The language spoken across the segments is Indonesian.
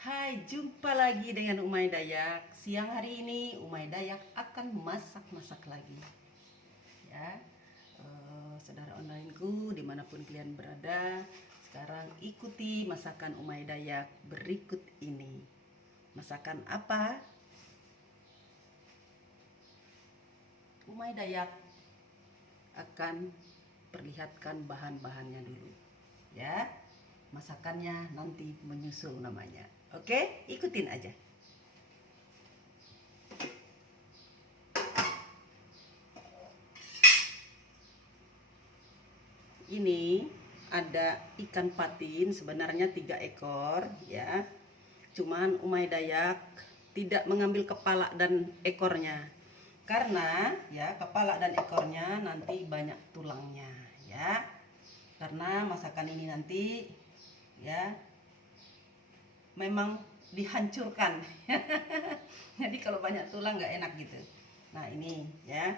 Hai, jumpa lagi dengan Umay Dayak. Siang hari ini Umay Dayak akan masak-masak lagi. Ya, saudara onlineku dimanapun kalian berada, sekarang ikuti masakan Umay Dayak berikut ini. Masakan apa? Umay Dayak akan perlihatkan bahan-bahannya dulu. Ya, masakannya nanti menyusul namanya. Oke, ikutin aja. Ini ada ikan patin, sebenarnya 3 ekor ya. Cuman Umay Dayak tidak mengambil kepala dan ekornya. Karena ya kepala dan ekornya nanti banyak tulangnya ya. Karena masakan ini nanti ya memang dihancurkan. Jadi kalau banyak tulang nggak enak gitu. Nah ini ya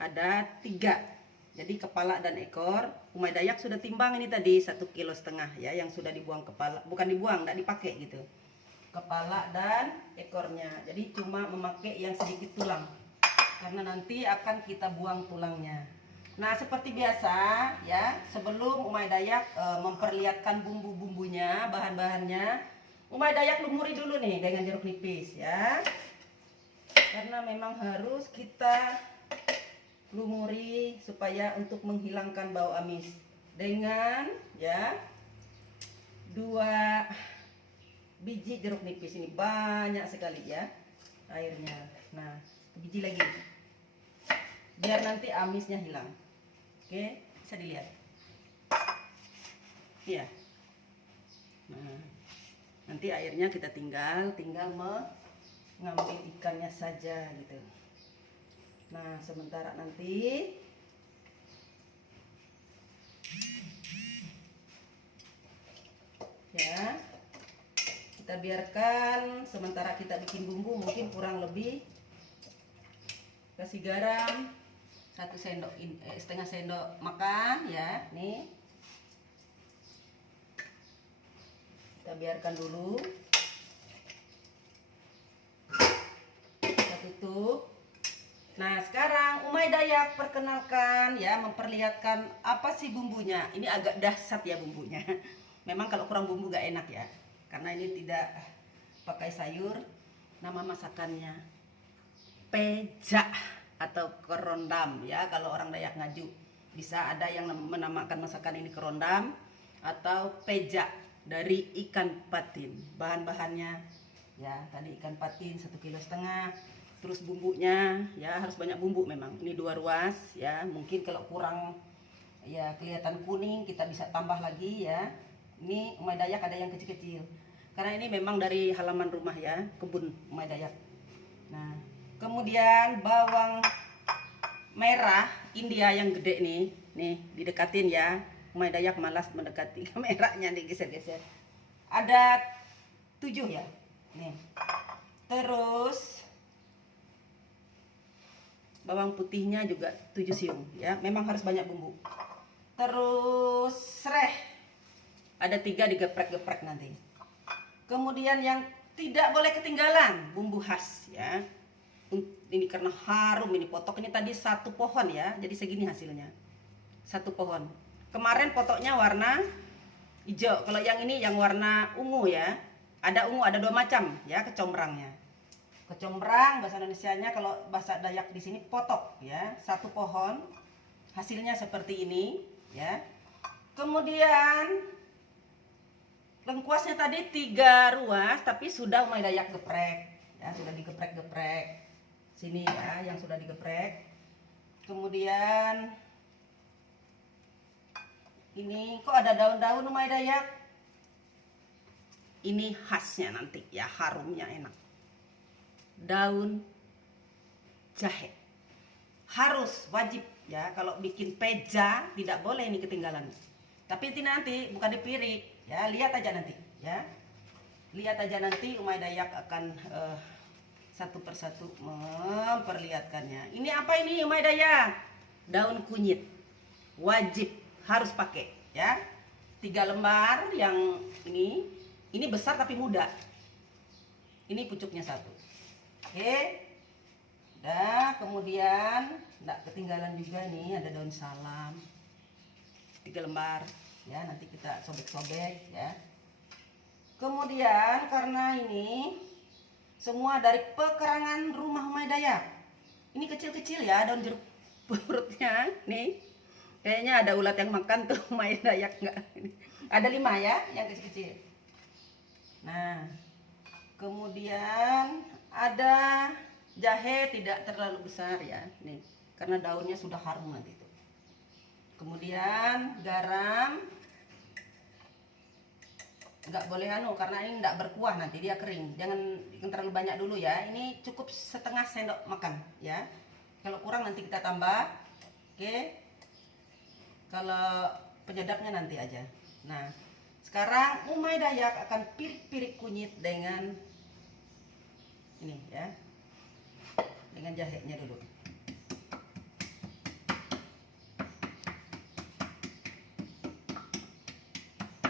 ada 3. Jadi kepala dan ekor. Umay Dayak sudah timbang ini tadi 1,5 kilo ya, yang sudah dibuang kepala, bukan dibuang, nggak dipakai gitu. Kepala dan ekornya. Jadi cuma memakai yang sedikit tulang. Karena nanti akan kita buang tulangnya. Nah, seperti biasa ya, sebelum Umay Dayak memperlihatkan bumbu-bumbunya, bahan-bahannya, Umay Dayak lumuri dulu nih dengan jeruk nipis ya. Karena memang harus kita lumuri supaya untuk menghilangkan bau amis dengan ya 2 biji jeruk nipis. Ini banyak sekali ya airnya. Nah, biji lagi biar nanti amisnya hilang. Oke, bisa dilihat ya. Nah, nanti airnya kita tinggal mengambil ikannya saja gitu. Nah, sementara nanti ya kita biarkan, sementara kita bikin bumbu mungkin kurang lebih kasih garam 1,5 sendok makan ya. Nih kita biarkan dulu, kita tutup. Nah, sekarang Umay Dayak perkenalkan ya, memperlihatkan apa sih bumbunya. Ini agak dahsyat ya bumbunya. Memang kalau kurang bumbu gak enak ya. Karena ini tidak pakai sayur. Nama masakannya peja atau kerondam ya. Kalau orang Dayak Ngaju bisa ada yang menamakan masakan ini kerondam atau peja dari ikan patin. Bahan-bahannya ya, tadi ikan patin 1,5 kilo. Terus bumbunya ya harus banyak bumbu memang. Ini 2 ruas ya. Mungkin kalau kurang ya kelihatan kuning kita bisa tambah lagi ya. Ini Umay Dayak ada yang kecil-kecil. Karena ini memang dari halaman rumah ya, kebun Umay Dayak. Nah, kemudian bawang merah India yang gede nih didekatin ya. Umay Dayak malas mendekati kameranya nih, geser-geser. Ada 7 ya. Nih. Terus bawang putihnya juga 7 siung ya, memang harus banyak bumbu. Terus sereh ada 3 digeprek-geprek nanti. Kemudian yang tidak boleh ketinggalan bumbu khas ya. Ini karena harum, ini potok ini tadi 1 pohon ya, jadi segini hasilnya 1 pohon. Kemarin potoknya warna hijau, kalau yang ini yang warna ungu ya. Ada ungu, ada 2 macam ya kecombrangnya. Kecombrang bahasa Indonesianya, kalau bahasa Dayak di sini potok ya, 1 pohon hasilnya seperti ini ya. Kemudian lengkuasnya tadi 3 ruas tapi sudah Umay Dayak geprek ya, sudah digeprek-geprek sini ya, yang sudah digeprek. Kemudian ini kok ada daun-daun Umay Dayak, ini khasnya nanti ya, harumnya enak. Daun jahe harus wajib ya, kalau bikin peja tidak boleh ini ketinggalan. Tapi ini nanti bukan dipirik ya, lihat aja nanti ya, lihat aja nanti Umay Dayak akan satu persatu memperlihatkannya. Ini apa ini Umay Dayak? Daun kunyit wajib harus pakai ya, 3 lembar yang ini Ini besar tapi muda. Ini pucuknya satu. Oke. Udah, kemudian enggak ketinggalan juga nih ada daun salam. 3 lembar ya, nanti kita sobek-sobek ya. Kemudian karena ini semua dari pekarangan rumah Umay Dayak. Ini kecil-kecil ya daun jeruk purutnya nih. Kayaknya ada ulat yang makan tuh Umay Dayak enggak? Ada 5 ya yang kecil-kecil. Nah, kemudian ada jahe tidak terlalu besar ya, nih, karena daunnya sudah harum nanti tuh. Kemudian garam, nggak boleh karena ini nggak berkuah nanti dia kering. Jangan terlalu banyak dulu ya. Ini cukup setengah sendok makan ya. Kalau kurang nanti kita tambah. Oke. Kalau penyedapnya nanti aja. Nah, sekarang Umay Dayak akan pirik-pirik kunyit dengan ini ya, dengan jahenya dulu.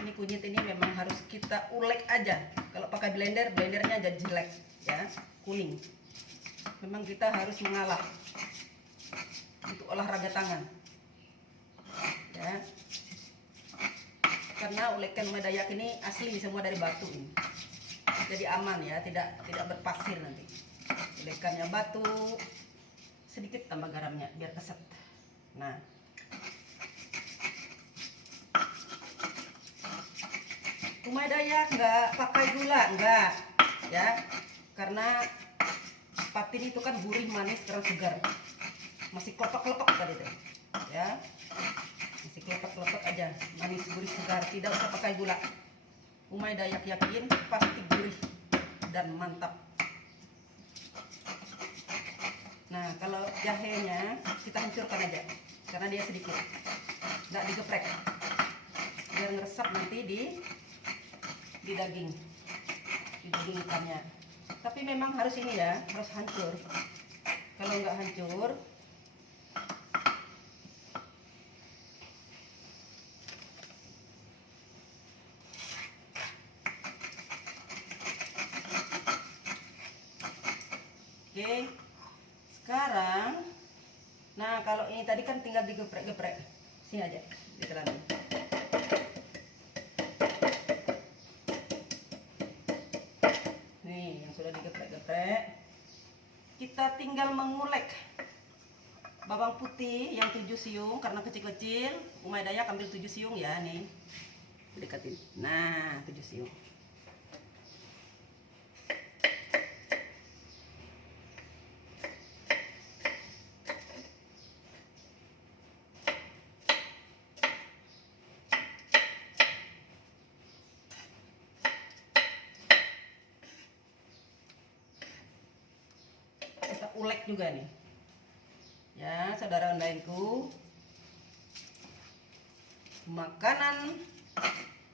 Ini kunyit ini memang harus kita ulek aja. Kalau pakai blender, blendernya jadi jelek ya, kuning. Memang kita harus mengalah untuk olahraga tangan ya. Karena ulekan Umay Dayak ini asli semua dari batu ini, jadi aman ya, tidak berpasir nanti. Ulekannya batu, sedikit tambah garamnya biar keset. Nah, Umay Dayak nggak pakai gula, enggak ya, karena patin itu kan gurih manis karena segar, masih kelepek-kelepek tadi tuh ya. Masih kelepek-kelepek aja, manis gurih segar, tidak usah pakai gula. Umay Dayak yakin pasti gurih dan mantap. Nah, kalau jahenya kita hancurkan aja karena dia sedikit, nggak digeprek biar ngeresap nanti di daging ikannya. Tapi memang harus ini ya, harus hancur. Kalau nggak hancur, oke. Sekarang, nah kalau ini tadi kan tinggal digeprek-geprek. Sini aja, ditelan. Nih, yang sudah digeprek-geprek. Kita tinggal mengulek bawang putih yang 7 siung karena kecil-kecil. Umay Dayak ambil 7 siung ya, nih. Dekatin. Nah, 7 siung. Ulek juga nih ya, saudara onlineku. Makanan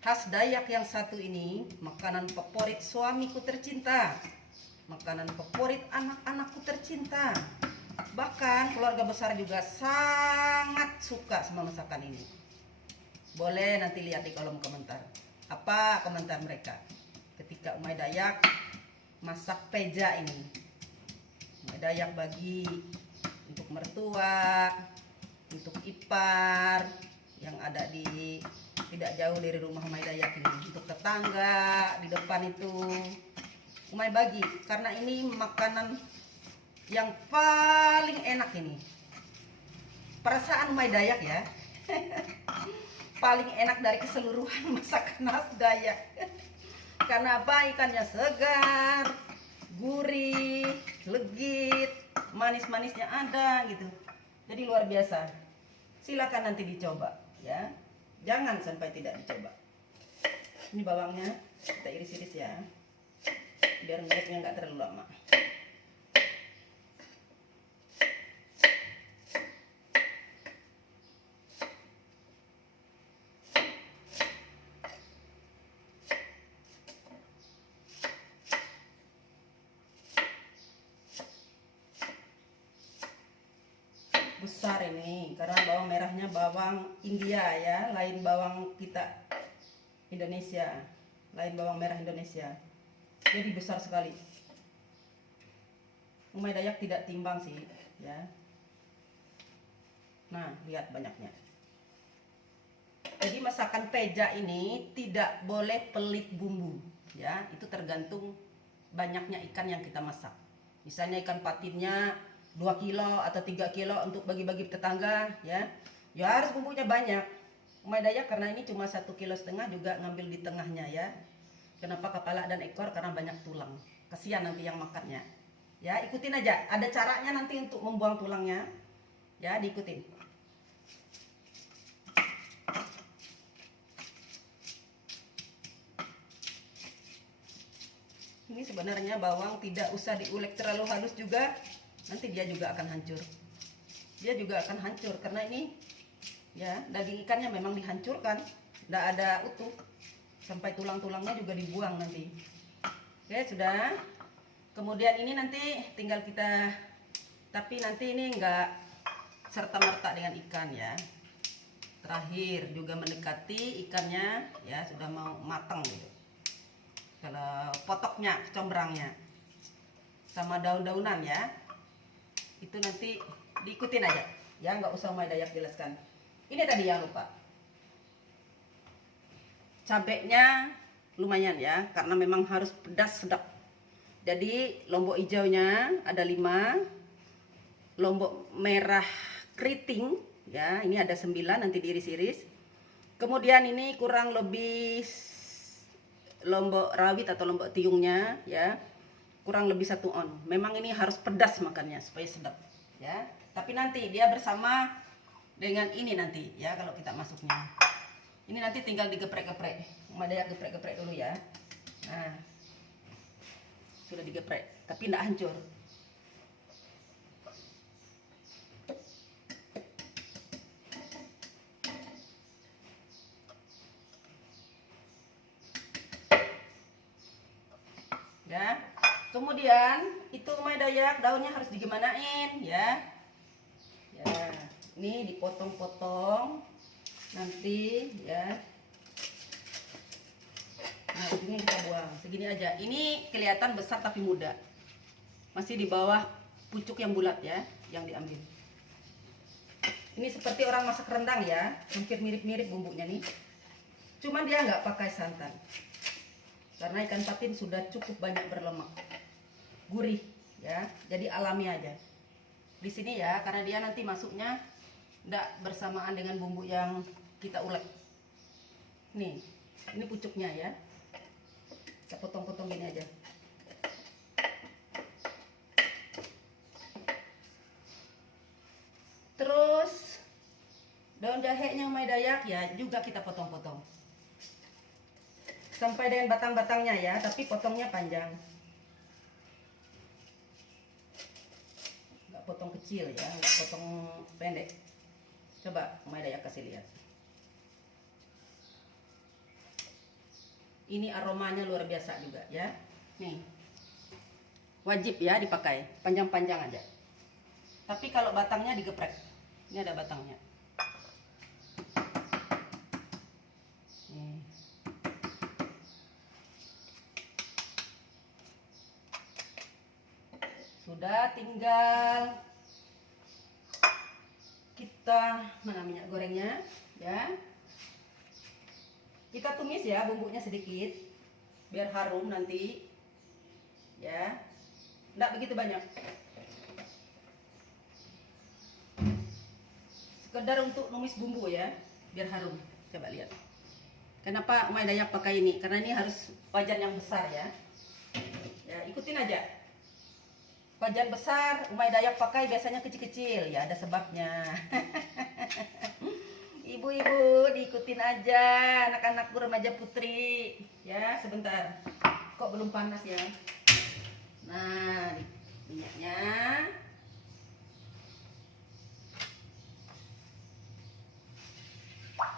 khas Dayak yang satu ini makanan favorit suamiku tercinta, makanan favorit anak-anakku tercinta, bahkan keluarga besar juga sangat suka sama masakan ini. Boleh nanti lihat di kolom komentar apa komentar mereka ketika Umay Dayak masak peja ini. Umay Dayak bagi untuk mertua, untuk ipar yang ada di tidak jauh dari rumah Umay Dayak ini, untuk tetangga di depan itu Umay bagi karena ini makanan yang paling enak ini. Perasaan Umay Dayak ya. Paling enak dari keseluruhan masakan khas Dayak. Karena apa? Ikannya segar, gurih, legit, manis-manisnya ada gitu. Jadi luar biasa. Silakan nanti dicoba ya. Jangan sampai tidak dicoba. Ini bawangnya kita iris-iris ya. Biar nguleknya nggak terlalu lama. Besar ini karena bawang merahnya bawang India ya, lain bawang kita Indonesia. lain bawang merah Indonesia. Jadi besar sekali. Umai Dayak tidak timbang sih, ya. Nah, lihat banyaknya. Jadi masakan peja ini tidak boleh pelit bumbu, ya. Itu tergantung banyaknya ikan yang kita masak. Misalnya ikan patinnya 2 kilo atau 3 kilo untuk bagi-bagi tetangga, ya. Ya harus bumbunya banyak. Umai Dayak karena ini cuma 1,5 kilo juga ngambil di tengahnya, ya. Kenapa kepala dan ekor? Karena banyak tulang. Kasihan nanti yang makannya. Ya, ikutin aja. Ada caranya nanti untuk membuang tulangnya. Ya, diikutin. Ini sebenarnya bawang tidak usah diulek terlalu halus juga. Nanti dia juga akan hancur. Dia juga akan hancur karena ini ya, daging ikannya memang dihancurkan. Tidak ada utuh. Sampai tulang-tulangnya juga dibuang nanti. Oke, sudah. Kemudian ini nanti tinggal kita, tapi nanti ini enggak serta-merta dengan ikan ya. Terakhir juga mendekati ikannya ya, sudah mau matang gitu. Kalau potoknya, combrangnya sama daun-daunan ya, itu nanti diikutin aja ya, nggak usah Umai Dayak jelaskan. Ini tadi yang lupa, cabenya lumayan ya, karena memang harus pedas sedap. Jadi lombok hijaunya ada 5, lombok merah keriting ya, ini ada 9, nanti diiris-iris. Kemudian ini kurang lebih lombok rawit atau lombok tiungnya ya, kurang lebih 1 on. Memang ini harus pedas makannya supaya sedap ya. Tapi nanti dia bersama dengan ini nanti ya, kalau kita masuknya. Ini nanti tinggal digeprek-geprek. Umai Dayak geprek-geprek dulu ya. Nah, sudah digeprek, tapi tidak hancur. Ya. Kemudian itu Umai Dayak daunnya harus digimanain ya. Ya, ini dipotong-potong nanti ya. Nah, ini kita buang segini aja. Ini kelihatan besar tapi muda. Masih di bawah pucuk yang bulat ya, yang diambil. Ini seperti orang masak rendang ya, hampir mirip-mirip bumbunya nih. Cuman dia nggak pakai santan. Karena ikan patin sudah cukup banyak berlemak. Gurih ya, jadi alami aja. Di sini ya, karena dia nanti masuknya nggak bersamaan dengan bumbu yang kita ulek. Nih, ini pucuknya ya. Kita potong-potong gini aja. Terus daun jahenya Umai Dayak ya juga kita potong-potong sampai dengan batang-batangnya ya, tapi potongnya panjang, nggak potong kecil ya, nggak potong pendek. Coba Umai Dayak kasih lihat. Ini aromanya luar biasa juga ya. Nih, wajib ya dipakai panjang-panjang aja. Tapi kalau batangnya digeprek. Ini ada batangnya. Nih. Sudah, tinggal kita minyak gorengnya ya. Kita tumis ya bumbunya sedikit biar harum nanti ya, nggak begitu banyak, sekedar untuk numis bumbu ya biar harum. Coba lihat kenapa Umai Dayak pakai ini, karena ini harus wajan yang besar ya. Ya, ikutin aja. Wajan besar Umai Dayak pakai biasanya kecil-kecil ya, ada sebabnya. Ibu-ibu diikutin aja, anak-anakku remaja putri ya. Sebentar, kok belum panas ya. Nah, minyaknya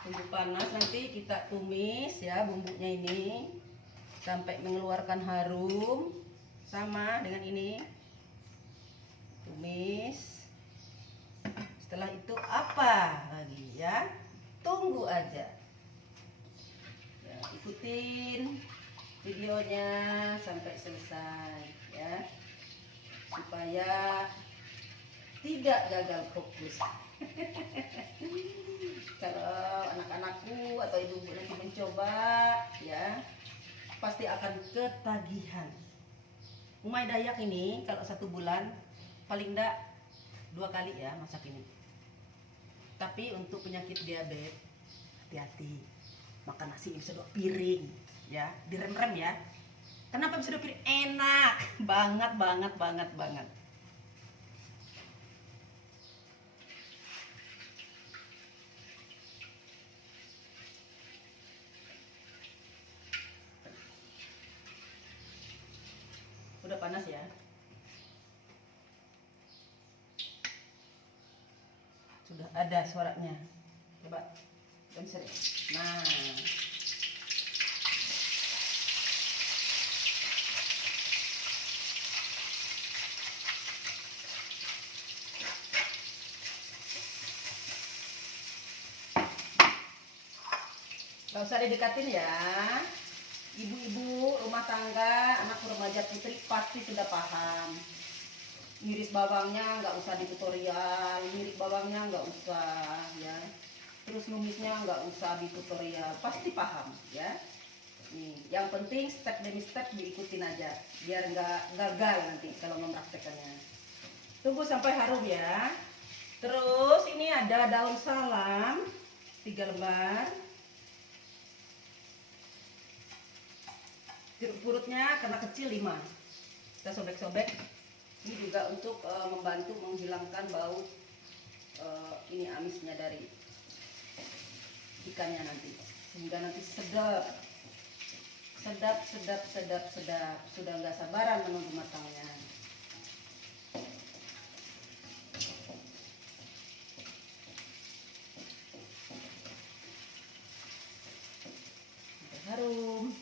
tunggu panas, nanti kita tumis ya bumbunya ini sampai mengeluarkan harum. Sama dengan ini, tumis. Setelah itu apa lagi ya, tunggu aja ya, ikutin videonya sampai selesai ya, supaya tidak gagal fokus. Kalau anak-anakku atau ibu-ibu nanti mencoba ya, pasti akan ketagihan. Umay Dayak ini kalau 1 bulan paling enggak 2 kali ya masak ini. Tapi untuk penyakit diabetes, hati-hati. Makan nasi bisa 2 piring ya, direm-rem ya. Kenapa bisa 2 piring? Enak banget banget banget banget. Udah panas ya. Sudah ada suaranya. Coba pensil. Nah. Gak usah didekatin ya. Ibu-ibu rumah tangga, anak remaja putri pasti sudah paham. Ngiris bawangnya nggak usah di tutorial, ngiris bawangnya nggak usah ya. Terus numisnya nggak usah di tutorial, pasti paham ya. Nih, yang penting step demi step diikutin aja, biar nggak gagal nanti kalau mempraktekannya. Tunggu sampai harum ya. Terus ini ada daun salam 3 lembar. Jeruk purutnya karena kecil 5. Kita sobek-sobek. Ini juga untuk membantu menghilangkan bau ini amisnya dari ikannya nanti, sehingga nanti sedap, sedap, sedap, sedap, sedap. Sudah nggak sabaran menunggu matangnya. Sampai harum.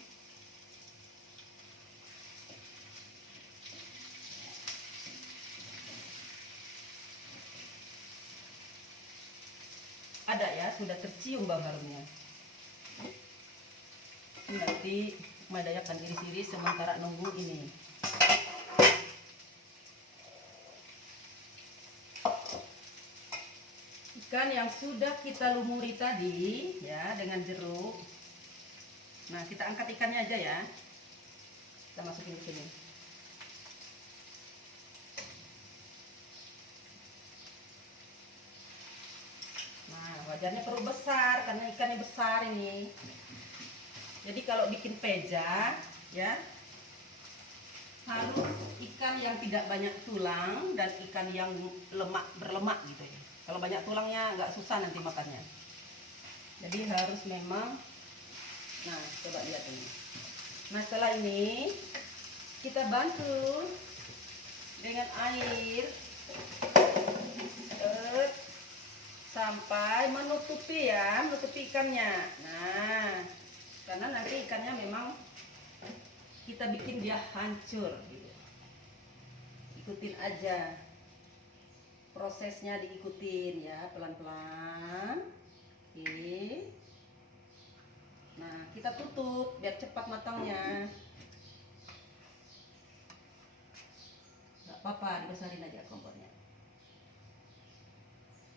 Ada ya, sudah tercium bau harumnya. Ini nanti Umay Dayak akan iris-iris sementara nunggu ini. Ikan yang sudah kita lumuri tadi ya dengan jeruk. Nah, kita angkat ikannya aja ya. Kita masukin ke sini. Wajarnya perlu besar karena ikannya besar ini. Jadi kalau bikin peja ya, harus ikan yang tidak banyak tulang dan ikan yang berlemak gitu ya. Kalau banyak tulangnya nggak susah nanti makannya. Jadi harus memang. Nah, coba lihat ini. Nah, setelah ini kita bantu dengan air sampai menutupi ya, menutupi ikannya. Nah, karena nanti ikannya memang kita bikin dia hancur gitu. Ikutin aja prosesnya, diikutin ya, pelan-pelan. Oke. Nah, kita tutup biar cepat matangnya. Gak apa-apa, dibesarin aja kompornya.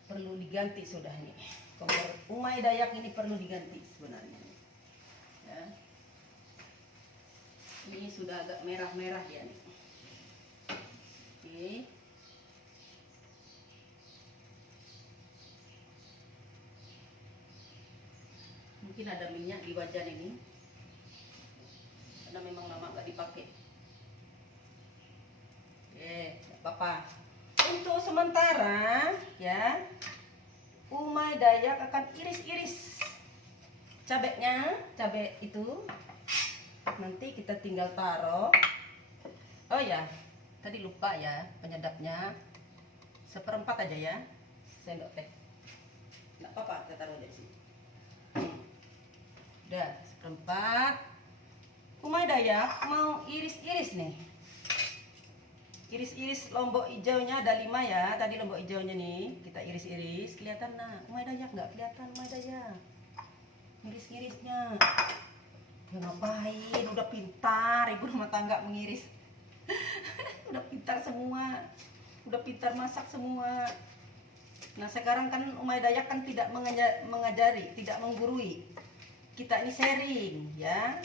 Perlu diganti sudah ini. Kompor Umay Dayak ini perlu diganti sebenarnya. Ya. Ini sudah agak merah-merah ya nih. Oke. Mungkin ada minyak di wajan ini. Karena memang lama nggak dipakai. Oke, nggak apa-apa. Untuk sementara ya, Umay Dayak akan iris-iris cabenya, cabai itu. Nanti kita tinggal taruh. Oh ya, tadi lupa ya, penyedapnya 1/4 aja ya, sendok teh. Nggak apa-apa, kita taruh di sini. Udah 1/4. Umay Dayak mau iris-iris nih. Iris-iris lombok hijaunya ada 5 ya. Tadi lombok hijaunya nih kita iris-iris. Kelihatan nah, Umay Dayak nggak kelihatan Umay Dayak. Iris-irisnya. Ya ngapain, udah pintar ibu rumah tangga mengiris. Udah pintar semua, udah pintar masak semua. Nah sekarang kan Umay Dayak kan tidak mengajari, tidak menggurui. Kita ini sharing ya,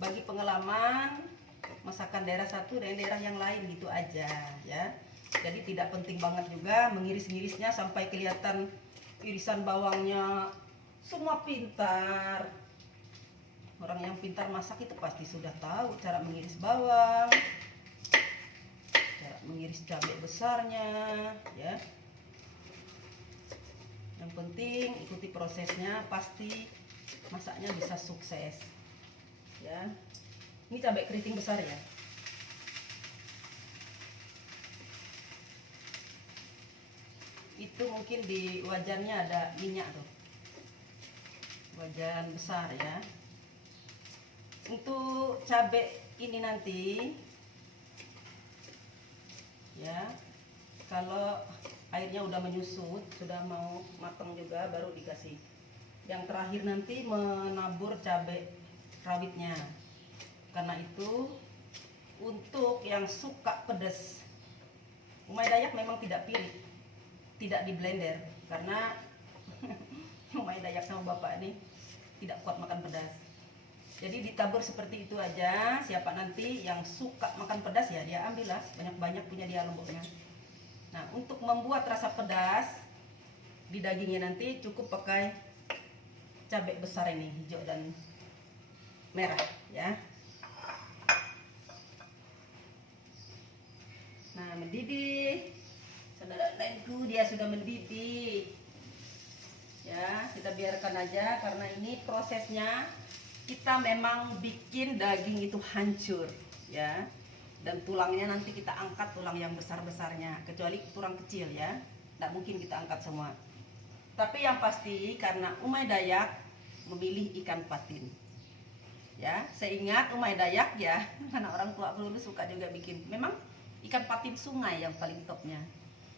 bagi pengalaman masakan daerah satu dan daerah yang lain gitu aja ya. Jadi tidak penting banget juga mengiris-ngirisnya sampai kelihatan irisan bawangnya. Semua pintar. Orang yang pintar masak itu pasti sudah tahu cara mengiris bawang, cara mengiris cabai besarnya ya. Yang penting ikuti prosesnya, pasti masaknya bisa sukses ya. Ini cabai keriting besar ya. Itu mungkin di wajannya ada minyak tuh, wajan besar ya. Untuk cabai ini nanti ya, kalau airnya udah menyusut, sudah mau matang juga, baru dikasih. Yang terakhir nanti menabur cabai rawitnya. Karena itu untuk yang suka pedas, Umay Dayak memang tidak pilih, tidak di blender, karena Umay Dayak sama bapak ini tidak kuat makan pedas. Jadi ditabur seperti itu aja. Siapa nanti yang suka makan pedas ya dia ambillah banyak-banyak, punya dia lomboknya. Nah untuk membuat rasa pedas di dagingnya nanti cukup pakai cabai besar ini, hijau dan merah ya. Nah mendidih, saudara lainku dia sudah mendidih ya. Kita biarkan aja karena ini prosesnya kita memang bikin daging itu hancur ya. Dan tulangnya nanti kita angkat, tulang yang besar-besarnya, kecuali tulang kecil ya, tidak mungkin kita angkat semua. Tapi yang pasti karena Umay Dayak memilih ikan patin ya. Seingat Umay Dayak ya, karena orang tua dulu suka juga bikin, memang ikan patin sungai yang paling topnya.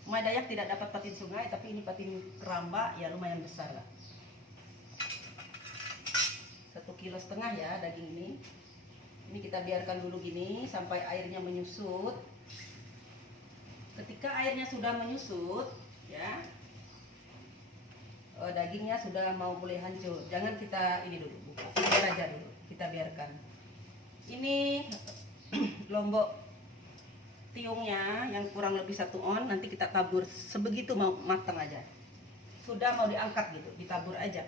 Umay Dayak tidak dapat patin sungai, tapi ini patin keramba ya, lumayan besar lah. 1,5 kilo ya daging ini. Ini kita biarkan dulu gini sampai airnya menyusut. Ketika airnya sudah menyusut ya, dagingnya sudah mau mulai hancur. Jangan kita ini dulu, biar aja dulu, kita biarkan. Ini lombok tiungnya yang kurang lebih 1 on, nanti kita tabur sebegitu mau matang aja. Sudah mau diangkat gitu, ditabur aja.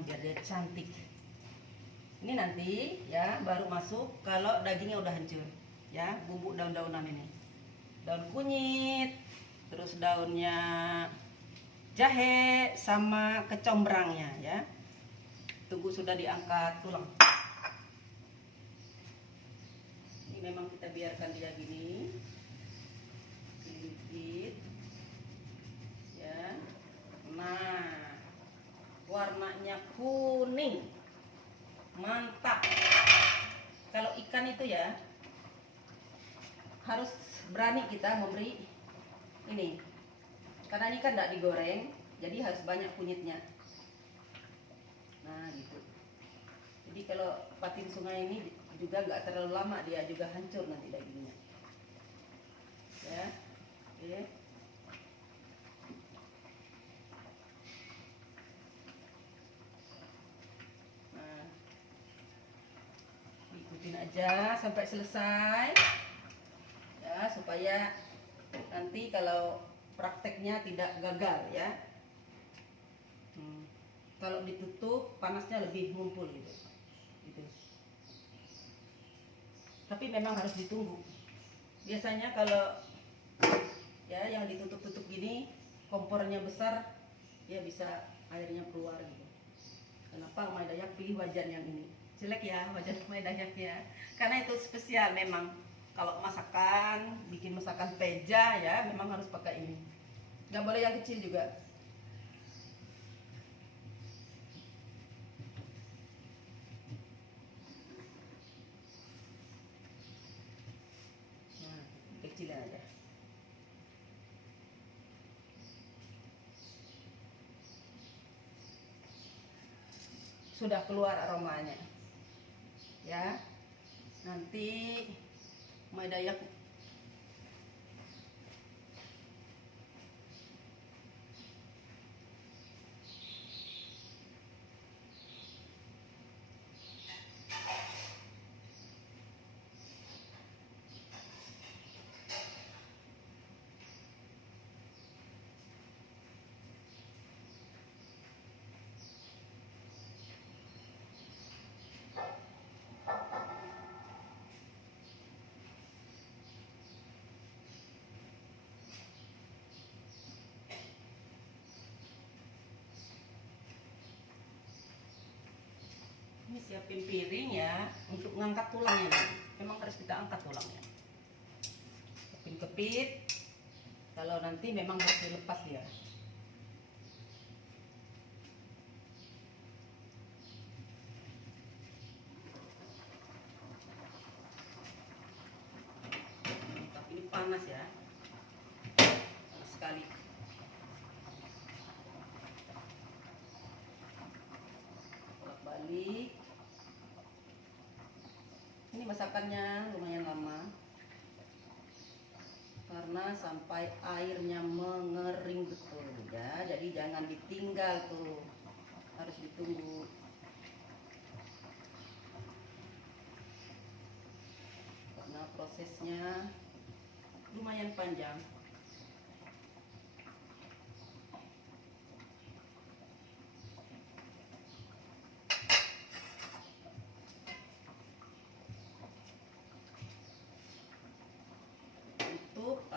Biar dia cantik. Ini nanti ya baru masuk kalau dagingnya udah hancur ya, bumbu daun-daunan ini, daun kunyit, terus daunnya jahe sama kecombrangnya ya. Tunggu sudah diangkat tulang. Ini memang kita biarkan dia gini sedikit ya. Nah warnanya kuning, mantap. Kalau ikan itu ya harus berani kita memberi ini, karena ini kan tidak digoreng, jadi harus banyak kunyitnya. Nah gitu. Jadi kalau patin sungai ini juga nggak terlalu lama, dia juga hancur nanti dagingnya ya. Oke. Aja sampai selesai ya, supaya nanti kalau prakteknya tidak gagal ya. Kalau ditutup panasnya lebih ngumpul gitu. Tapi memang harus ditunggu. Biasanya kalau ya yang ditutup-tutup gini, kompornya besar, ya bisa airnya keluar gitu. Kenapa Umay Dayak pilih wajan yang ini? Jelek ya wajan Umay Dayak ya, karena itu spesial memang. Kalau masakan, bikin masakan peja ya, memang harus pakai ini. Nggak boleh yang kecil juga. kecilin aja. Sudah keluar aromanya ya. Nanti Umay Dayak ini siapin piring ya untuk ngangkat tulangnya nih. Memang harus kita angkat tulangnya. Siapin kepit. Kalau nanti memang harus dilepas dia. Tapi ini panas ya. Panas sekali. Bolak-balik. Ini masakannya lumayan lama karena sampai airnya mengering betul ya, jadi jangan ditinggal tuh, harus ditunggu. Karena prosesnya lumayan panjang.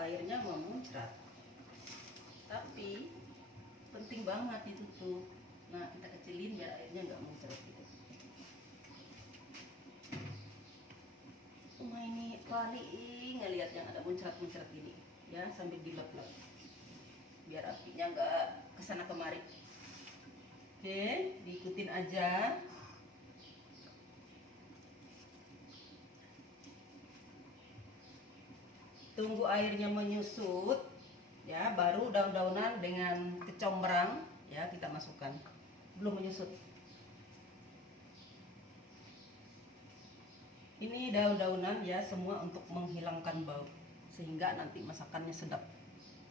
Airnya memuncrat, tapi penting banget ditutup. Nah, kita kecilin biar airnya nggak muncrat gitu. Cuma ini paling ngeliat yang ada muncrat-muncrat gini ya, sambil dilap-lap biar apinya nggak kesana kemari. Oke, diikutin aja. Tunggu airnya menyusut ya, baru daun-daunan dengan kecombrang ya kita masukkan. Belum menyusut. Ini daun-daunan ya, semua untuk menghilangkan bau sehingga nanti masakannya sedap,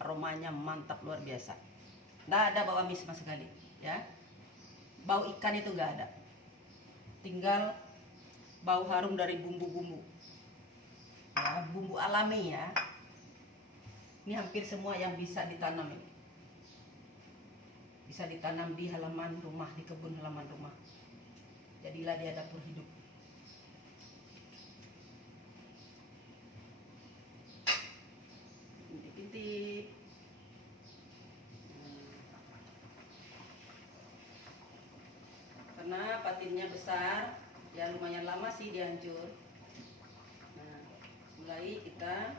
aromanya mantap luar biasa. Nggak ada bau amis sama sekali ya. Bau ikan itu nggak ada, tinggal bau harum dari bumbu-bumbu ya, bumbu alami ya. Ini hampir semua yang bisa ditanam ini. Bisa ditanam di halaman rumah, di kebun halaman rumah. Jadilah dia dapur hidup. Intip-intip. Karena patinnya besar, ya lumayan lama sih dia hancur. Mulai kita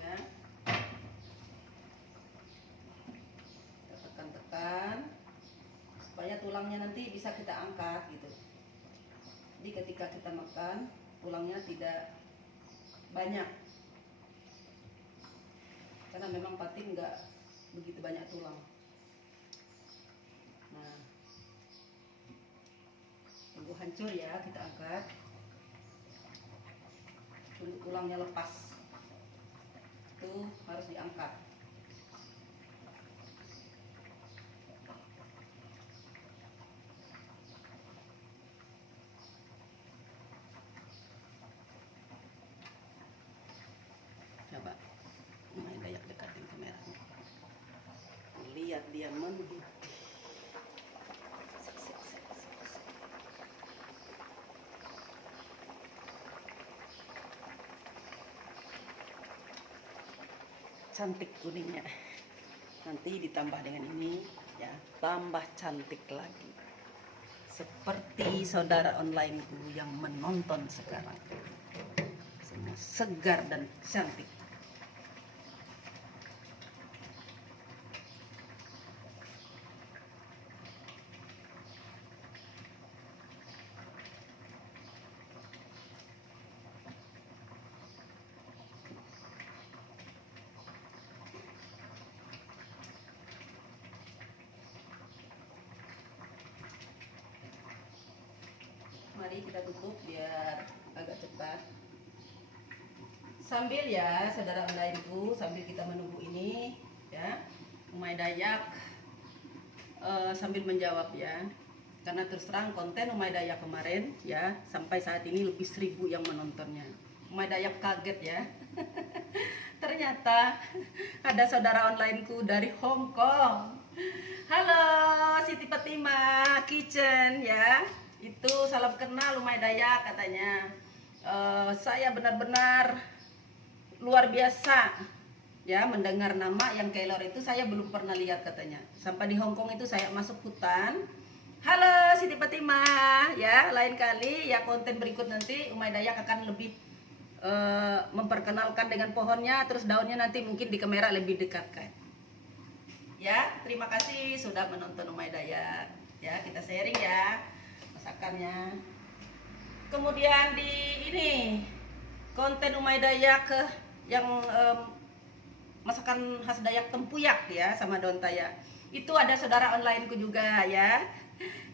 ya, kita tekan-tekan supaya tulangnya nanti bisa kita angkat gitu. Jadi ketika kita makan, tulangnya tidak banyak karena memang patin nggak begitu banyak tulang. Nah, tunggu hancur ya, kita angkat. Tunggu tulangnya lepas, itu harus diangkat. Coba Umay Dayak dekatin kameranya, lihat dia mendidih. Cantik kuningnya, nanti ditambah dengan ini ya, tambah cantik lagi seperti saudara onlineku yang menonton sekarang. Semua segar dan cantik. Mari kita tutup biar agak cepat. Sambil ya saudara onlineku, sambil kita menunggu ini ya, Umay Dayak sambil menjawab ya. Karena terus terang konten Umay Dayak kemarin ya, sampai saat ini lebih 1000 yang menontonnya. Umay Dayak kaget ya. Ternyata ada saudara onlineku dari Hong Kong. Halo Siti Fatima Kitchen ya. Itu salam kenal Umay Dayak katanya. Saya benar-benar luar biasa ya mendengar nama yang Keylor itu, saya belum pernah lihat katanya. Sampai di Hong Kong itu saya masuk hutan. Halo Siti Fatima ya, lain kali ya konten berikut nanti Umay Dayak akan lebih memperkenalkan dengan pohonnya, terus daunnya nanti mungkin di kamera lebih dekat kan. Ya, terima kasih sudah menonton Umay Dayak. Ya, kita sharing ya masakannya. Kemudian di ini konten Umay Dayak yang masakan khas Dayak tempuyak ya sama daun tayak. Itu ada saudara onlineku juga ya.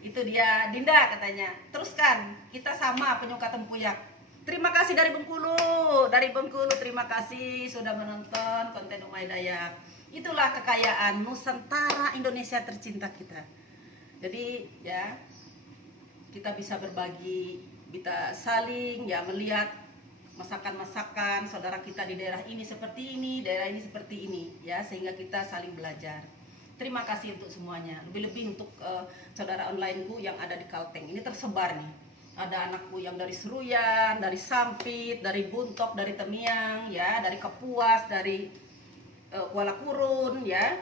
Itu dia Dinda katanya. Teruskan, kita sama penyuka tempuyak. Terima kasih dari Bengkulu. Dari Bengkulu terima kasih sudah menonton konten Umay Dayak. Itulah kekayaan Nusantara Indonesia tercinta kita. Jadi ya kita bisa berbagi, kita saling ya melihat masakan-masakan saudara kita di daerah ini seperti ini, daerah ini seperti ini ya, sehingga kita saling belajar. Terima kasih untuk semuanya. Lebih-lebih untuk saudara onlineku yang ada di Kalteng. Ini tersebar nih. Ada anakku yang dari Seruyan, dari Sampit, dari Buntok, dari Temiang, ya, dari Kapuas, dari Kuala Kurun, ya.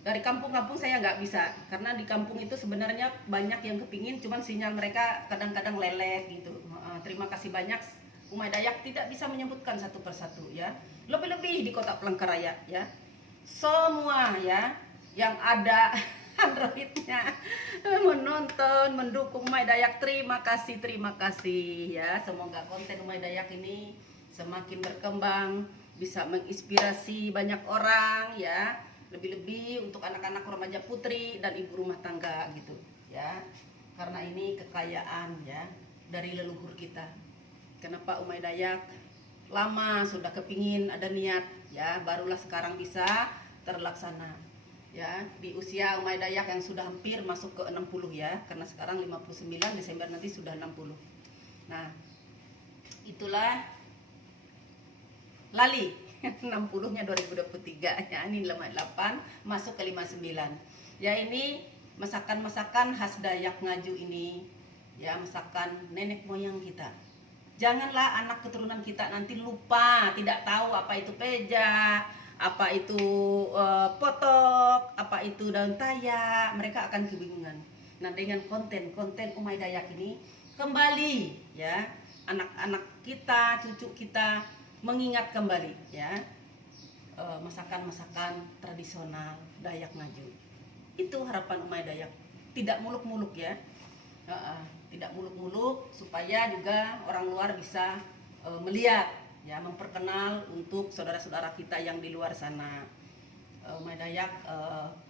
Dari kampung-kampung saya nggak bisa, karena di kampung itu sebenarnya banyak yang kepingin, cuman sinyal mereka kadang-kadang lelek gitu. Terima kasih banyak. Umay Dayak tidak bisa menyebutkan satu persatu, ya. Lebih-lebih di Kota Palangkaraya, ya. Semua ya yang ada Androidnya menonton, mendukung Umay Dayak, terima kasih ya. Semoga konten Umay Dayak ini semakin berkembang, bisa menginspirasi banyak orang ya, lebih-lebih untuk anak-anak remaja putri dan ibu rumah tangga gitu ya, karena ini kekayaan ya dari leluhur kita. Kenapa Umay Dayak lama sudah kepingin, ada niat ya, barulah sekarang bisa terlaksana ya, di usia Umay Dayak yang sudah hampir masuk ke 60 ya, karena sekarang 59, Desember nanti sudah 60. Nah itulah lali 60-nya 2023 ya, ini 58 masuk ke 59 ya. Ini masakan-masakan khas Dayak Ngaju ini ya, masakan nenek moyang kita. Janganlah anak keturunan kita nanti lupa, tidak tahu apa itu peja, apa itu potok, apa itu daun tayak, mereka akan kebingungan. Nah dengan konten-konten Umay Dayak ini kembali ya, anak-anak kita, cucu kita mengingat kembali ya masakan-masakan tradisional Dayak Ngaju. Itu harapan Umay Dayak, tidak muluk-muluk ya, tidak muluk-muluk, supaya juga orang luar bisa melihat ya, memperkenal untuk saudara-saudara kita yang di luar sana. Umay Dayak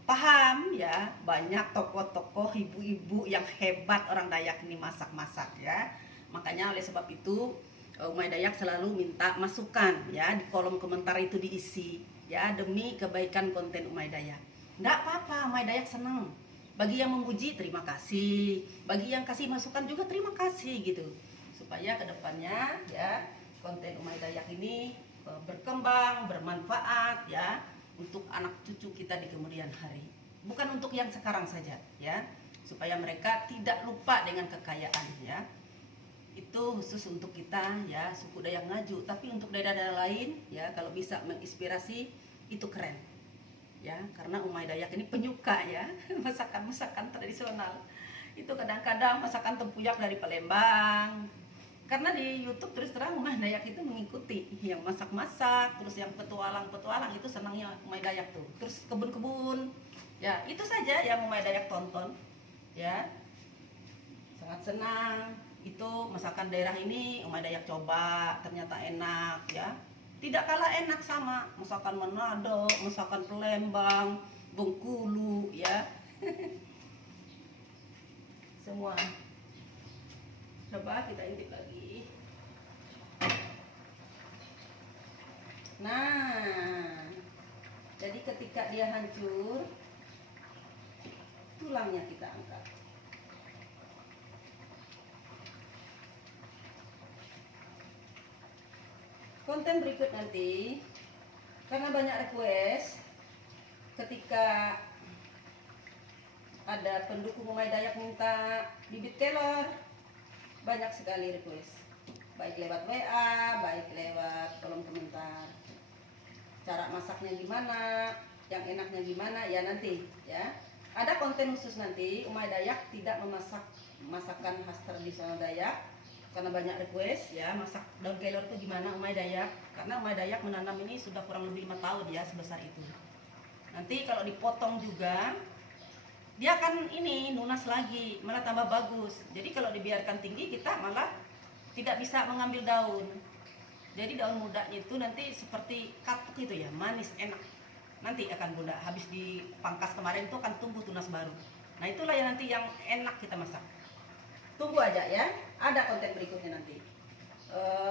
paham ya, banyak tokoh-tokoh ibu-ibu yang hebat orang Dayak ini masak-masak ya. Makanya oleh sebab itu Umay Dayak selalu minta masukan ya, di kolom komentar itu diisi ya, demi kebaikan konten Umay Dayak. Nggak apa-apa, Umay Dayak senang. Bagi yang memuji terima kasih, bagi yang kasih masukan juga terima kasih gitu, supaya kedepannya ya konten Umay Dayak ini berkembang, bermanfaat ya untuk anak cucu kita di kemudian hari, bukan untuk yang sekarang saja ya, supaya mereka tidak lupa dengan kekayaan ya. Itu khusus untuk kita ya, suku Dayak Ngaju, tapi untuk daerah-daerah lain ya, kalau bisa menginspirasi itu keren ya, karena Umay Dayak ini penyuka ya masakan-masakan tradisional. Itu kadang-kadang masakan tempuyak dari Palembang, karena di YouTube terus terang Umay Dayak itu mengikuti yang masak-masak, terus yang petualang-petualang itu senangnya Umay Dayak tuh, terus kebun-kebun ya, itu saja yang Umay Dayak tonton ya, sangat senang. Itu masakan daerah ini Umay Dayak coba, ternyata enak ya, tidak kalah enak sama masakan Manado, masakan Palembang, Bengkulu ya semua. Coba kita intip lagi. Nah, jadi ketika dia hancur, tulangnya kita angkat. Konten berikut nanti, karena banyak request, ketika ada pendukung Umay Dayak minta bibit kelor, banyak sekali request, baik lewat WA, baik lewat kolom komentar. Cara masaknya gimana, yang enaknya gimana, ya nanti ya. Ada konten khusus nanti, Umay Dayak tidak memasak masakan khas tradisional Dayak, karena banyak request ya, masak daun kelor itu gimana Umay Dayak. Karena Umay Dayak menanam ini sudah kurang lebih 5 tahun ya, sebesar itu. Nanti kalau dipotong juga, dia akan ini nunas lagi, malah tambah bagus. Jadi kalau dibiarkan tinggi, kita malah tidak bisa mengambil daun. Jadi daun mudanya itu nanti seperti katuk itu ya, manis, enak. Nanti akan bunda, habis dipangkas kemarin itu akan tumbuh tunas baru. Nah itulah yang nanti yang enak kita masak. Tunggu aja ya, ada konten berikutnya nanti.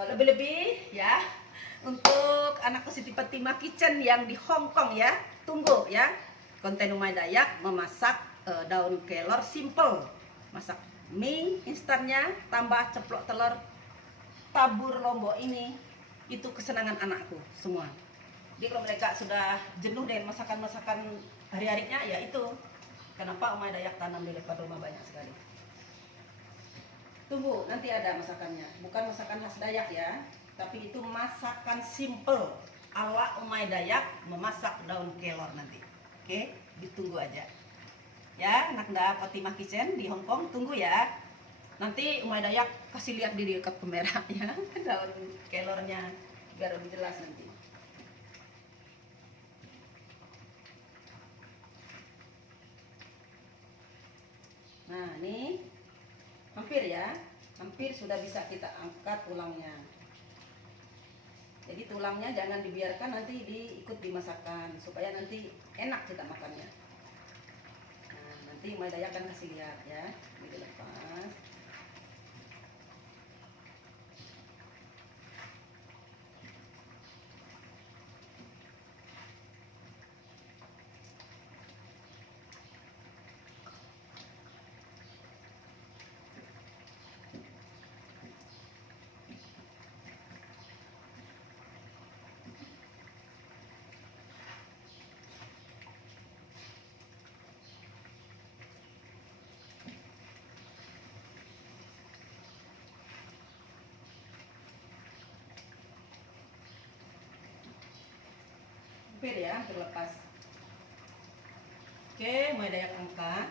Lebih-lebih ya, untuk anak Siti Fatimah Kitchen yang di Hong Kong ya, tunggu ya. Konten Umay Dayak memasak daun kelor simple. Masak mie instannya, tambah ceplok telur, tabur lombok ini. Itu kesenangan anakku semua. Jadi kalau mereka sudah jenuh dengan masakan-masakan hari-harinya, ya itu kenapa Umay Dayak tanam di depan rumah banyak sekali. Tunggu, nanti ada masakannya. Bukan masakan khas Dayak ya, tapi itu masakan simple ala Umay Dayak memasak daun kelor nanti. Oke, ditunggu aja. Ya, anak Fatimah Kitchen di Hong Kong, tunggu ya. Nanti Umay Dayak kasih lihat di dekat kamera ya, daun kelornya biar lebih jelas nanti. Nah, ini hampir ya, hampir sudah bisa kita angkat tulangnya. Jadi tulangnya jangan dibiarkan nanti diikut dimasakkan, supaya nanti enak kita makannya. Nah, nanti Umay Dayak akan kasih lihat ya, ini dilepas. Hampir ya, hampir lepas. Oke, Umay Dayak angkat.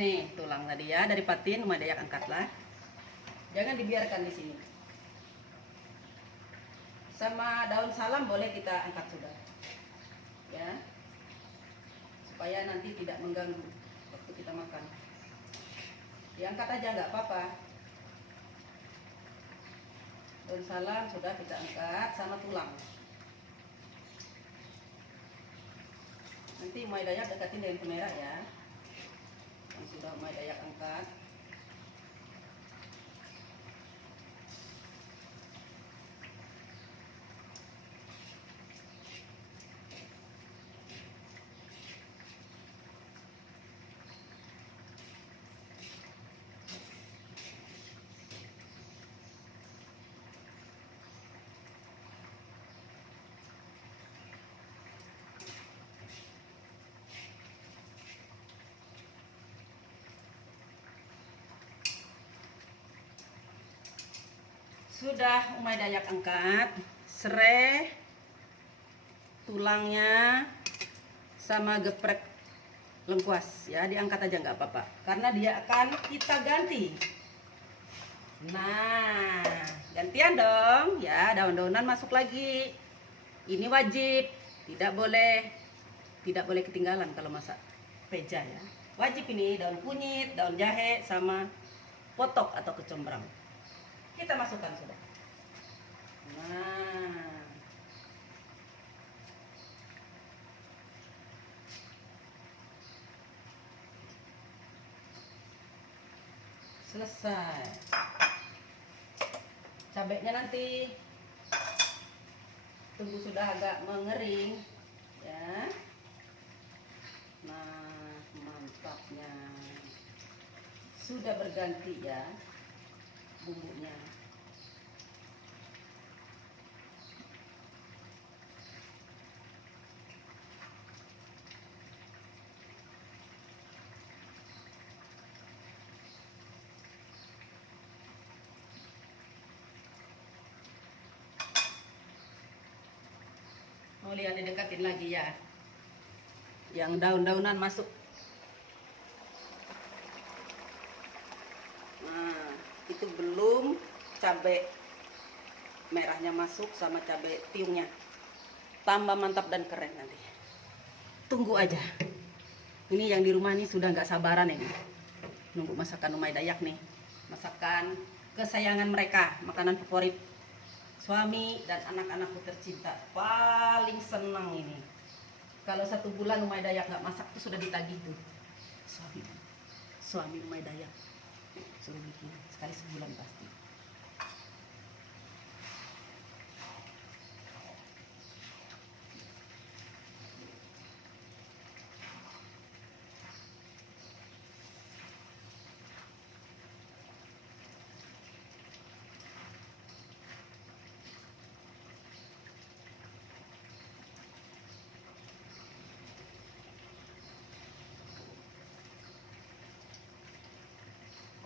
Nih tulang tadi ya, dari patin Umay Dayak angkatlah. Jangan dibiarkan di sini. Sama daun salam boleh kita angkat sudah. Ya. Supaya nanti tidak mengganggu waktu kita makan. Diangkat aja nggak apa-apa. Daun salam sudah kita angkat sama tulang. Nanti Umay Dayak dekatin dengan kamera ya. Yang sudah Umay Dayak angkat. Sudah Umay Dayak angkat, serai, tulangnya sama geprek lengkuas ya, diangkat aja nggak apa-apa karena dia akan kita ganti. Nah, gantian dong ya, daun-daunan masuk lagi. Ini wajib, tidak boleh ketinggalan kalau masak peja ya. Wajib ini daun kunyit, daun jahe sama potok atau kecombrang. Kita masukkan sudah. Nah, Selesai. Cabenya nanti tunggu sudah agak mengering ya. Nah, mantapnya. Sudah berganti ya bumbunya. Mau lihat, didekatin lagi ya. Yang daun-daunan masuk. Nah, itu belum cabai merahnya masuk sama cabai tiungnya. Tambah mantap dan keren nanti. Tunggu aja. Ini yang di rumah nih sudah nggak sabaran ini. Nunggu masakan Umay Dayak nih. Masakan kesayangan mereka, makanan favorit suami dan anak-anakku tercinta. Paling senang ini. Kalau 1 bulan Umay Dayak nggak masak tuh sudah ditagih tuh. Suami Umay Dayak sudah bikin sekali sebulan pasti.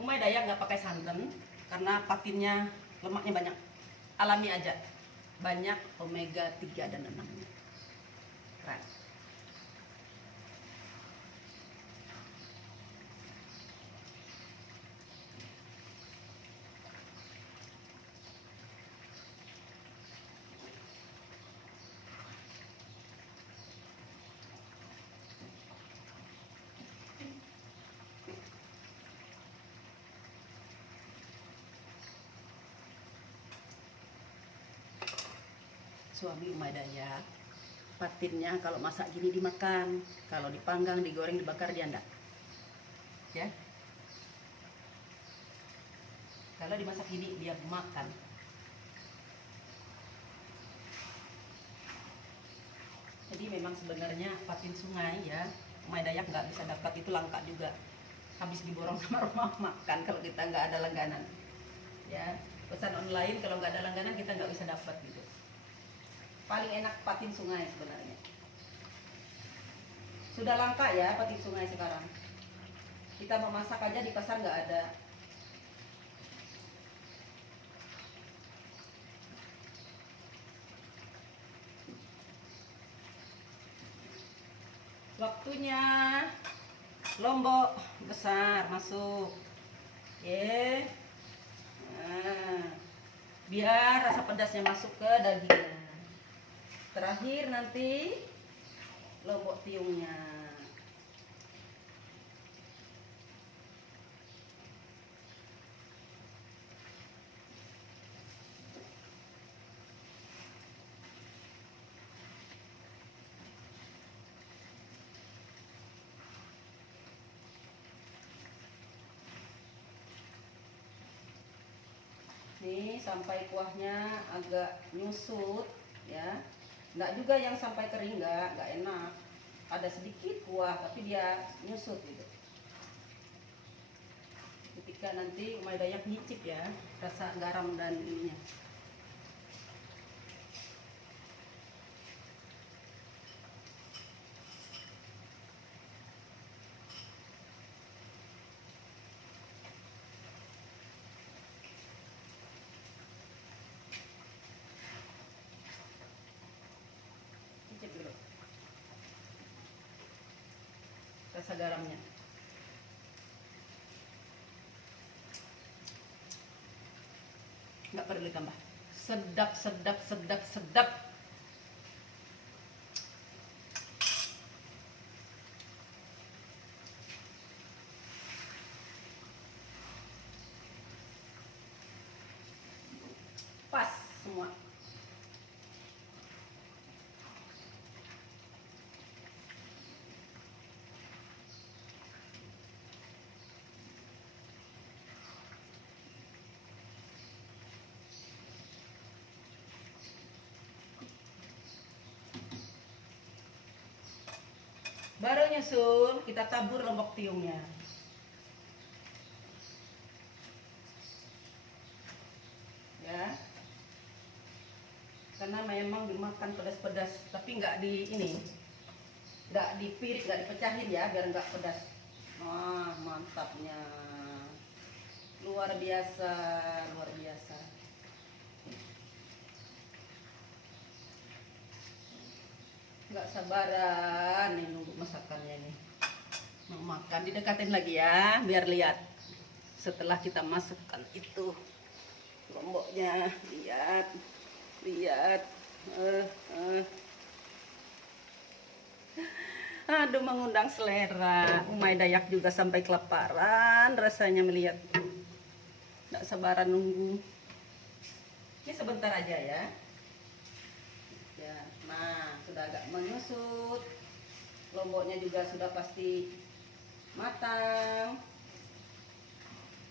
Umay Dayak nggak pakai santan karena patinnya lemaknya banyak, alami aja, banyak omega 3 dan 6. Keren. Suami Umay Dayak, patinnya kalau masak gini dimakan, kalau dipanggang, digoreng, dibakar dia enggak. Ya. Kalau dimasak gini dia makan. Jadi memang sebenarnya patin sungai ya, Umay Dayak nggak bisa dapat, itu langka juga. Habis diborong sama rumah makan kalau kita nggak ada langganan. Ya, pesan online kalau nggak ada langganan kita nggak bisa dapat gitu. Paling enak patin sungai sebenarnya. Sudah langka ya patin sungai sekarang. Kita mau masak aja di pasar nggak ada. Waktunya lombok besar masuk. Ye. Nah, biar rasa pedasnya masuk ke dagingnya. Terakhir nanti lombok tiungnya. Nih sampai kuahnya agak nyusut ya. Nggak juga yang sampai kering, nggak enak. Ada sedikit kuah tapi dia nyusut gitu. Ketika nanti Umay Dayak nyicip ya rasa garam dan ininya. Cicip dulu rasa garamnya. Nggak perlu ditambah. Sedap, sedap, sedap, sedap. Pas semua. Baru nyusul kita tabur lombok tiungnya. Ya. Karena memang dimakan pedas-pedas, tapi nggak di ini. Nggak dipirik, nggak dipecahin ya, biar nggak pedas. Wah, mantapnya. Luar biasa, luar biasa. Nggak sabaran nih nunggu masakannya nih. Mau makan, didekatin lagi ya, biar lihat. Setelah kita masukkan itu lomboknya, lihat, lihat. Aduh, mengundang selera. Umay Dayak juga sampai kelaparan rasanya melihat. Nggak sabaran nunggu. Ini sebentar aja ya. Ya, nah sudah agak menyusut. Lomboknya juga sudah pasti matang.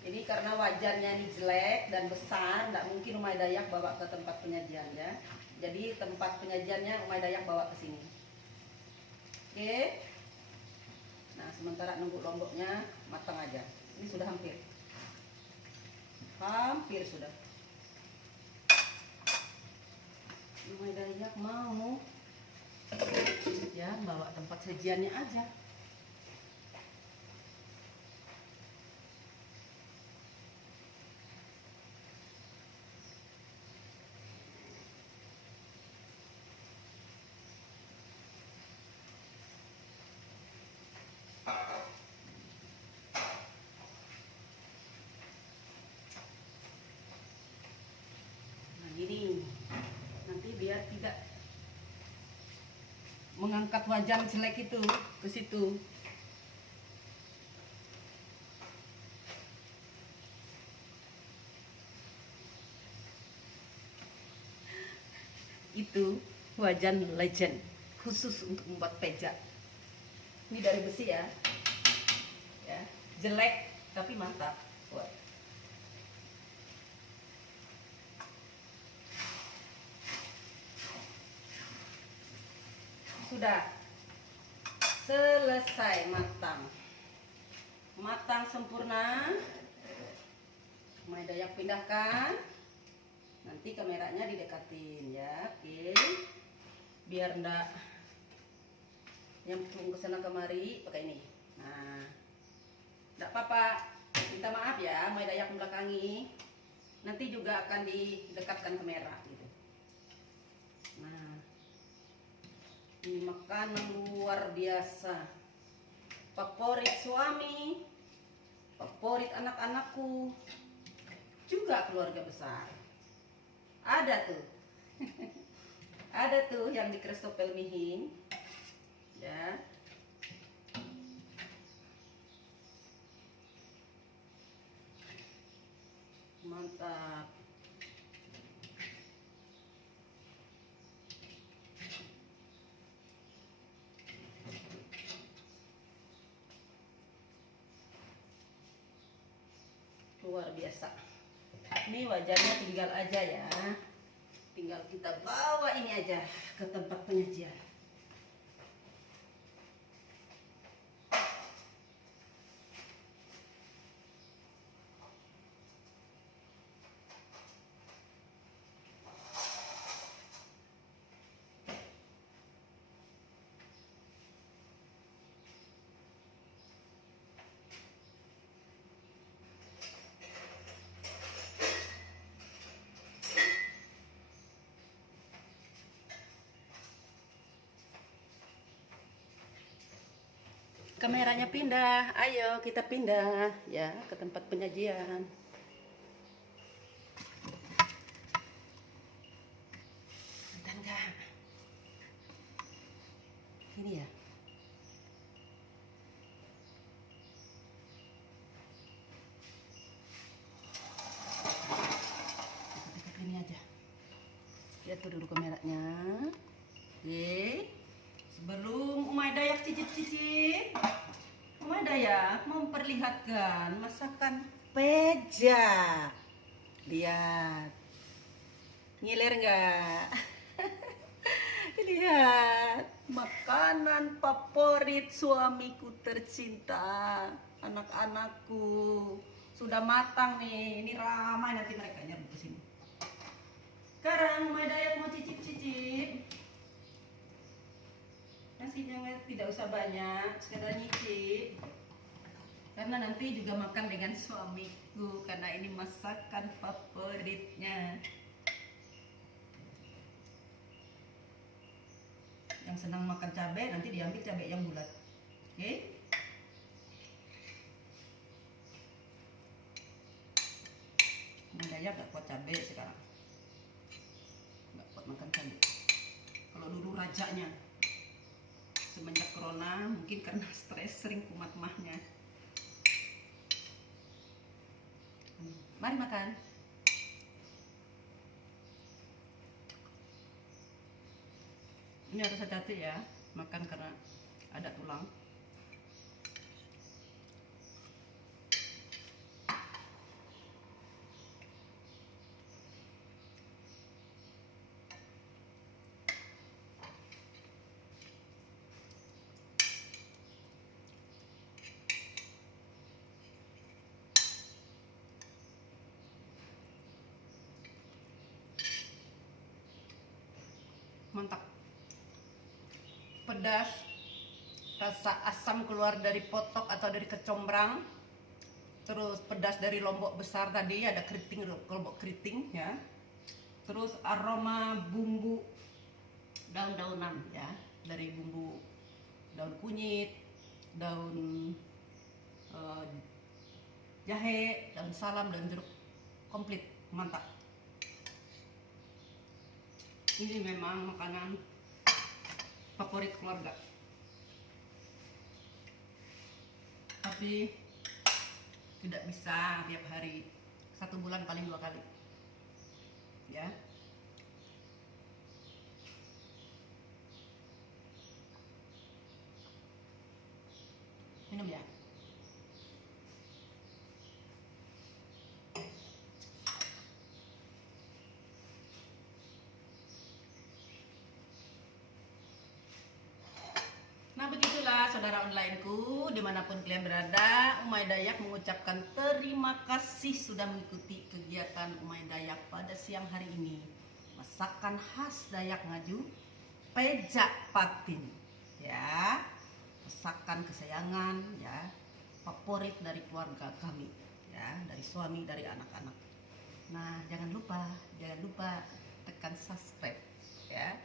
Ini karena wajannya ini jelek dan besar, nggak mungkin Umay Dayak bawa ke tempat penyajian ya. Jadi tempat penyajiannya Umay Dayak bawa ke sini. Oke. Nah, sementara nunggu lomboknya matang aja. Ini sudah hampir. Hampir sudah. Umay Dayak mau ya bawa tempat sajiannya aja. Nah, gini. Nanti biar tidak mengangkat wajan jelek itu ke situ. Itu wajan legend khusus untuk membuat pejak. Ini dari besi ya. Ya, jelek tapi mantap. Wah. Sudah selesai matang. Matang sempurna. Umay Dayak pindahkan. Nanti kameranya didekatin ya, oke. Biar ndak nyemplung ke sana kemari pakai ini. Nah, ndak apa-apa. Minta maaf ya, Umay Dayak membelakangi. Nanti juga akan didekatkan kamera gitu. Nah, ini makanan luar biasa. Favorit suami, favorit anak-anakku, juga keluarga besar. Ada tuh. Ada tuh yang di Kristopel Mihin. Ya. Mantap. Luar biasa. Ini wajannya tinggal aja ya. Tinggal kita bawa ini aja ke tempat penyajian. Kameranya pindah, ayo kita pindah ya ke tempat penyajian. Bentar enggak? Ini ya. Dekat ini aja. Lihat tuh dulu kameranya. Oke. Sebelum Umay Dayak cicip-cicip, Umay Dayak memperlihatkan masakan pejak. Lihat, ngiler nggak? Lihat, Makanan favorit suamiku tercinta, anak-anakku. Sudah matang nih, ini ramai nanti mereka nyerbu ke sini. Sekarang Umay Dayak mau cicip-cicip. Nasinya tidak usah banyak, sekedar nyicip. Karena nanti juga makan dengan suamiku, karena ini masakan favoritnya. Yang senang makan cabai nanti diambil cabai yang bulat, oke? Saya gak kuat cabai sekarang, gak kuat makan cabai. Kalau dulu rajanya, semenjak corona mungkin karena stres sering kumat mahnya. Mari makan. Ini harus hati-hati ya, makan karena ada tulang. Mantap. Pedas, rasa asam keluar dari potok atau dari kecombrang, terus pedas dari lombok besar tadi, ada keriting, lombok keriting ya, terus aroma bumbu daun-daunan ya, dari bumbu daun kunyit, daun jahe, daun salam, daun jeruk, komplit, mantap. Ini memang makanan favorit keluarga, tapi tidak bisa tiap hari, 1 bulan paling 2 kali ya. Minum ya. Nah begitulah saudara onlineku, dimanapun kalian berada, Umay Dayak mengucapkan terima kasih sudah mengikuti kegiatan Umay Dayak pada siang hari ini. Masakan khas Dayak Ngaju, pejak patin ya, masakan kesayangan ya, favorit dari keluarga kami ya, dari suami, dari anak-anak. Nah jangan lupa tekan subscribe ya,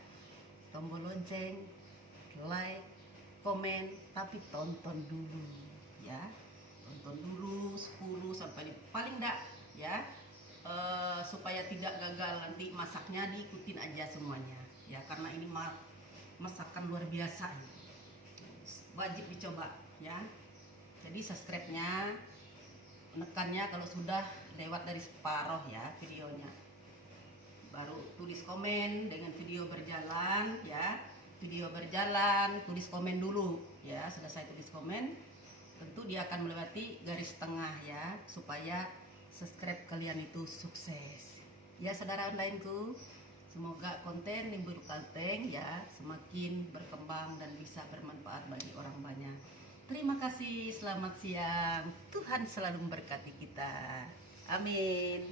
tombol lonceng, like, komen, tapi tonton dulu ya, tonton dulu 10 sampai paling enggak ya, supaya tidak gagal nanti masaknya, diikutin aja semuanya ya, karena ini masakan luar biasa, wajib dicoba ya. Jadi subscribe-nya, menekannya kalau sudah lewat dari separuh ya videonya, baru tulis komen dengan video berjalan ya. Video berjalan, tulis komen dulu ya. Selesai tulis komen, tentu dia akan melewati garis tengah ya, supaya subscribe kalian itu sukses ya saudara onlineku. Semoga konten Nimbul Kalteng ya semakin berkembang dan bisa bermanfaat bagi orang banyak. Terima kasih, selamat siang, Tuhan selalu memberkati kita, amin.